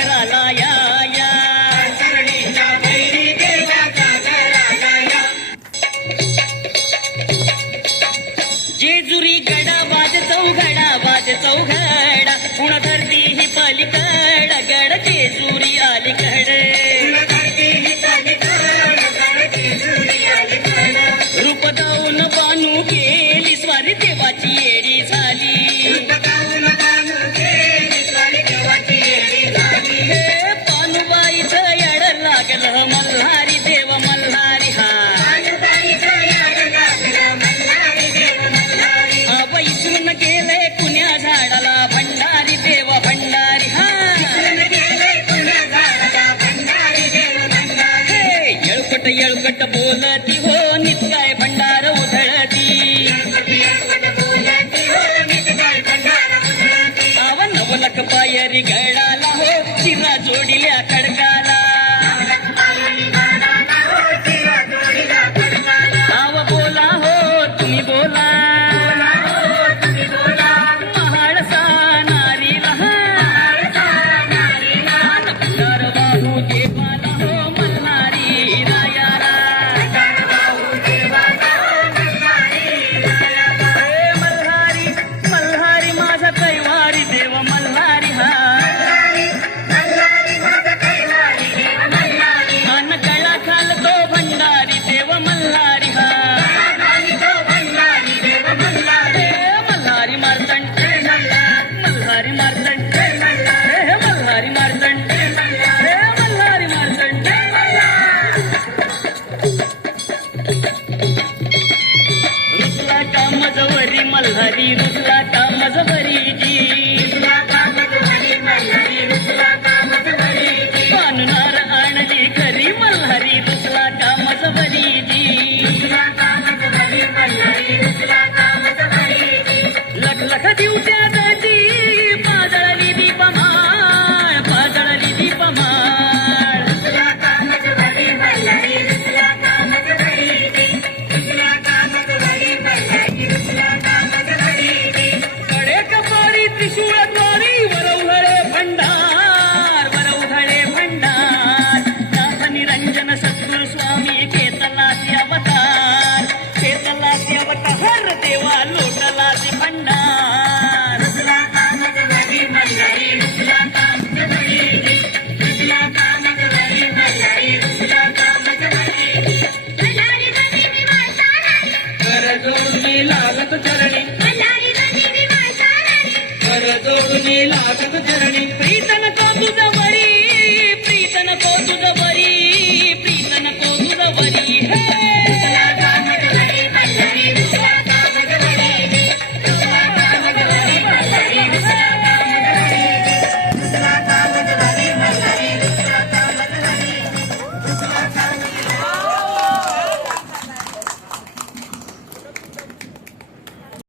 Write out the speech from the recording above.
सागराला या या सरणीच्या भैरी देवाचा घराला या. जेजुरी गडा बाज चौघडा पुण धरती ही पलीकड गड जेजुरी अलीकड रूप दाऊन बानू केली स्वारी देवाची येडी झाली हे पानुबाईचं येड लागलं मल्हारी देव मल्हारी हा वैसून गेले कुण्या झाडाला भंडारी देव भंडारी हा येळकट बोलती हो नित्याय भंडार उधळती आव नवलक पायरी गडाला हो शिरा जोडिल्या खडकाला आव बोला हो तुम्ही बोला महाळसा नारीला भंडार बाहू देवाला हो मल्हारी रायाला मल्हारी मल्हारी माझा कैवारी देव मल्हारी हा अन गळा खाल तो भंडारी देव मल्हारी हा मल्हारी मार्तंड मल्हारी मार्तंड मल्हारी मार्तंड मल्हारी मार्तंड रुसला का मजवरी मल्हारी रुसला का मजवरी जी पानुनार आणली खरी मल्हारी रुसला का मजवरी जी लख लख दिवट्या जाती पाजळली दीपमाळ पाजळली दीपमाळ कडे कपारी त्रिशूळ द्वारी वरवहळे भंडार नाथ निरंजन सद्गुरु स्वामी केतलासी अवतार देवा लोटलासी भंडार कर जोडून लागत चरणी कर जोडून लागत चरणी